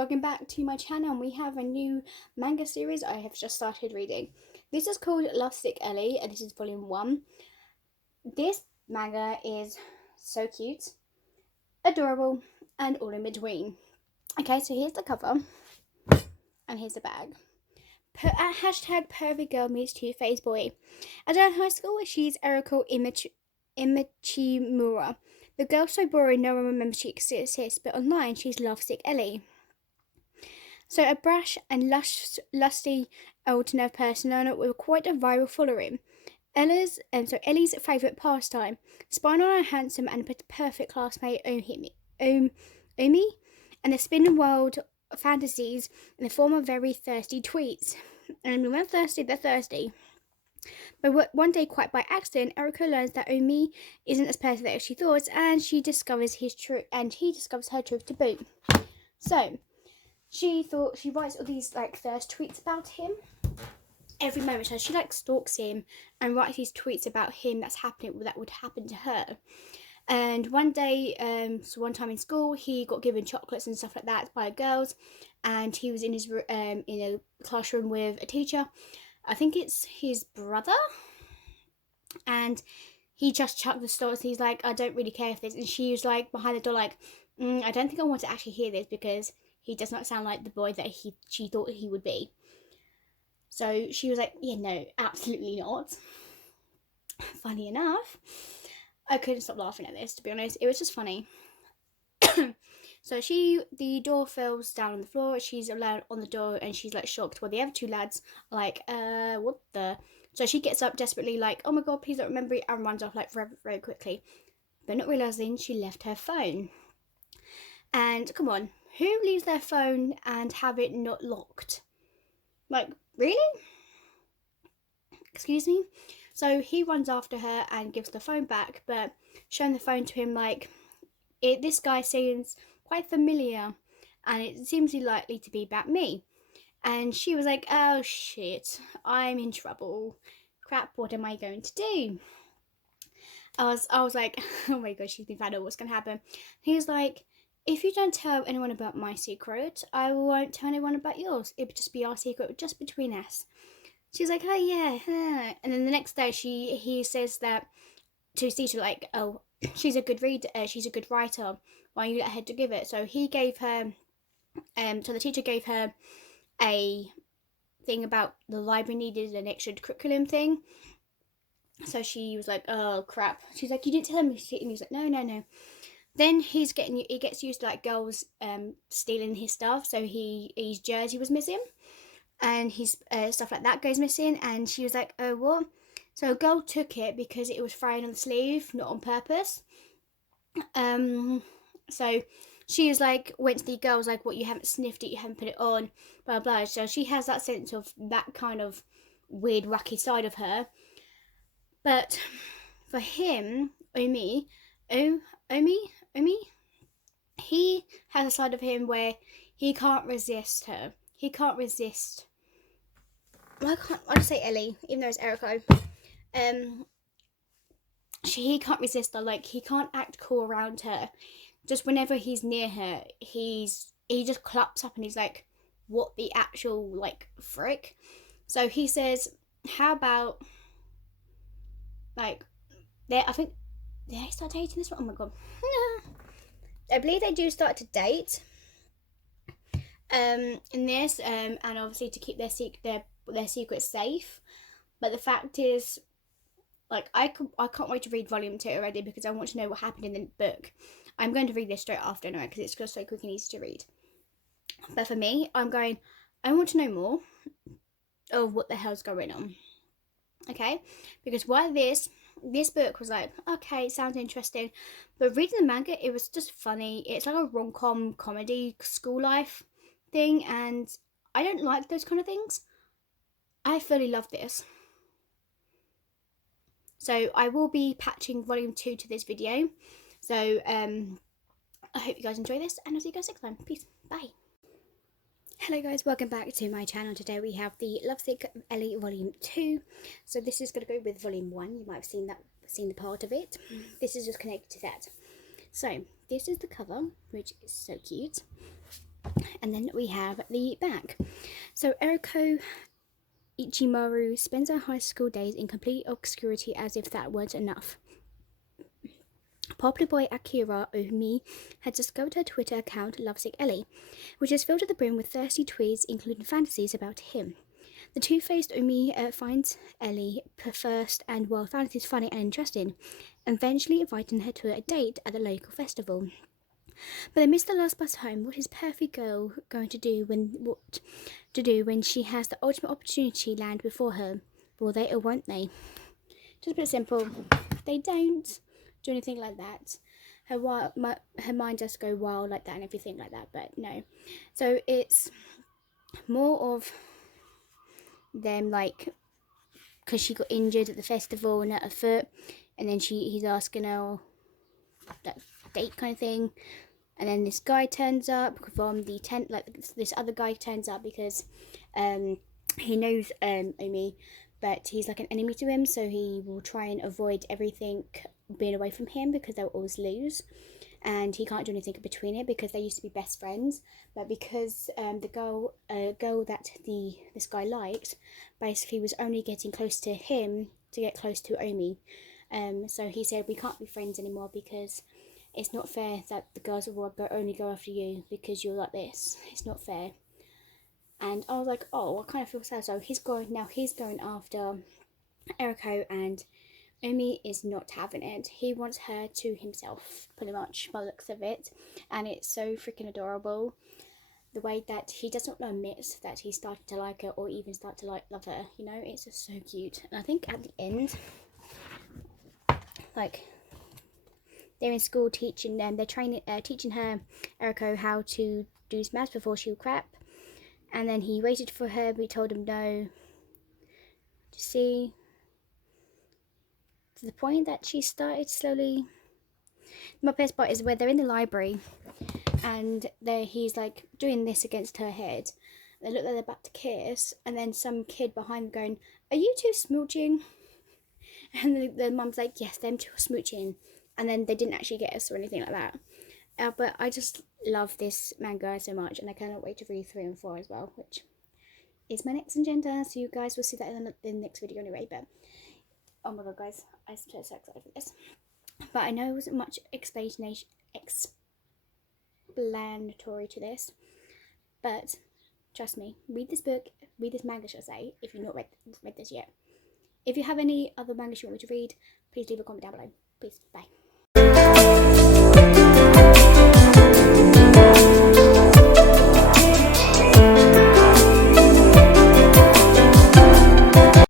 welcome back to my channel. We have a new manga series I have just started reading. This is called Lovesick, Ellie, and this is volume 1. This manga is so cute, adorable, and all in between. Okay, so here's the cover, and here's the bag. Hashtag perfect girl meets two-faced boy. At her high school, she's Eriko Imichimura. The girl so boring no one remembers she exists, but online she's Lovesick Ellie. So a brash and lusty old nerve person with quite a viral following. Ellie's favourite pastime, spying on her handsome and perfect classmate Omi, and the spinning world fantasies in the form of very thirsty tweets. And when they're thirsty. But one day, quite by accident, Eriko learns that Omi isn't as perfect as she thought, and he discovers her truth to boot. So she writes all these thirst tweets about him every moment. So she stalks him and writes these tweets about him that would happen to her. And one day, one time in school, he got given chocolates and stuff like that by girls, and he was in his in a classroom with a teacher. I think it's his brother, and he just chucked the stars. He's like, I don't really care if this, and she was behind the door I don't think I want to actually hear this because he does not sound like the boy that she thought he would be. So she was like, yeah, no, absolutely not. Funny enough, I couldn't stop laughing at this, to be honest. It was just funny. So the door falls down on the floor. She's alone on the door, and she's shocked. Well, the other two lads are what the? So she gets up desperately, oh my god, please don't remember it, and runs off very, very quickly. But not realizing she left her phone. And come on, who leaves their phone and have it not locked? Really? Excuse me? So he runs after her and gives the phone back, but showing the phone to him this guy seems quite familiar, and it seems likely to be about me. And she was like, oh shit, I'm in trouble. Crap, what am I going to do? I was like, oh my god, she's been found out, what's going to happen? He was like, if you don't tell anyone about my secret, I won't tell anyone about yours. It would just be our secret, just between us. She's like, oh yeah. And then the next day he says that to his teacher, oh, she's a good reader, she's a good writer, why don't you let her to give it? So he gave her, so the teacher gave her a thing about the library needed an extra curriculum thing. So she was like, oh crap. She's like, you didn't tell him. And he's like, no. Then he gets used to girls stealing his stuff. So his jersey was missing, and his stuff like that goes missing. And she was like, oh what? So a girl took it because it was thrown on the sleeve, not on purpose. So she was went to the girls what, you haven't sniffed it, you haven't put it on, blah blah. So she has that sense of that kind of weird wacky side of her. But for him, Omi, he has a side of him where he can't resist her. He can't resist. Well, I just say Ellie, even though it's Eriko. He can't resist her. He can't act cool around her. Just whenever he's near her, he just claps up and he's like, what the actual frick? So he says, how about I think did they start dating this one? Oh my god. I believe they do start to date in this, and obviously to keep their secret safe. But the fact is, I can't wait to read volume 2 already because I want to know what happened in the book. I'm going to read this straight after anyway because it's just so quick and easy to read. But for me, I want to know more of what the hell's going on. Okay, because while this book was okay, it sounds interesting, but reading the manga, it was just funny. It's a rom-com comedy school life thing, and I don't like those kind of things. I fully love this. So I will be patching volume 2 to this video. So I hope you guys enjoy this, and I'll see you guys next time. Peace. Bye. Hello guys, welcome back to my channel. Today we have the Lovesick Ellie volume 2. So this is going to go with volume 1. You might have seen the part of it. This is just connected to that. So this is the cover, which is so cute. And then we have the back. So Eriko Ichimaru spends her high school days in complete obscurity as if that weren't enough. Popular boy Akira Omi had discovered her Twitter account Lovesick Ellie, which is filled to the brim with thirsty tweets including fantasies about him. The two-faced Omi finds Ellie first and while fantasies funny and interesting, eventually inviting her to a date at the local festival. But they miss the last bus home. What is perfect girl going to do when she has the ultimate opportunity land before her? Will they or won't they? Just a bit simple. They don't do anything like that. Her mind does go wild like that and everything like that, but no. So it's more of them like because she got injured at the festival and at her foot, and then he's asking her that date kind of thing. And then this guy turns up from the tent, like this other guy turns up because he knows Omi, but he's like an enemy to him, so he will try and avoid everything being away from him because they'll always lose. And he can't do anything between it because they used to be best friends. But because the girl that this guy liked, basically was only getting close to him to get close to Omi. So he said, we can't be friends anymore because it's not fair that the girls will only go after you because you're like this. It's not fair. And I was like, oh, I kind of feel sad. So he's going after Eriko, and Omi is not having it. He wants her to himself, pretty much, by the looks of it. And it's so freaking adorable. The way that he doesn't admit that he started to like her or even start to love her. You know, it's just so cute. And I think at the end, like, they're in school teaching them. They're teaching her, Eriko, how to do maths before she would crap. And then he waited for her, but he told him no. To see, to the point that she started slowly. My best part is where they're in the library, and he's like doing this against her head. They look like they're about to kiss, and then some kid behind them going, "Are you two smooching?" And the mum's like, "Yes, them two are smooching." And then they didn't actually get us or anything like that. But I just love this manga so much, and I cannot wait to read 3 and 4 as well, which is my next agenda. So you guys will see that in the next video anyway. But oh my god, guys, I'm so excited for this. But I know it wasn't much explanatory to this, but trust me, read this manga, should I say, if you've not read this yet. If you have any other mangas you want me to read, please leave a comment down below. Please, bye.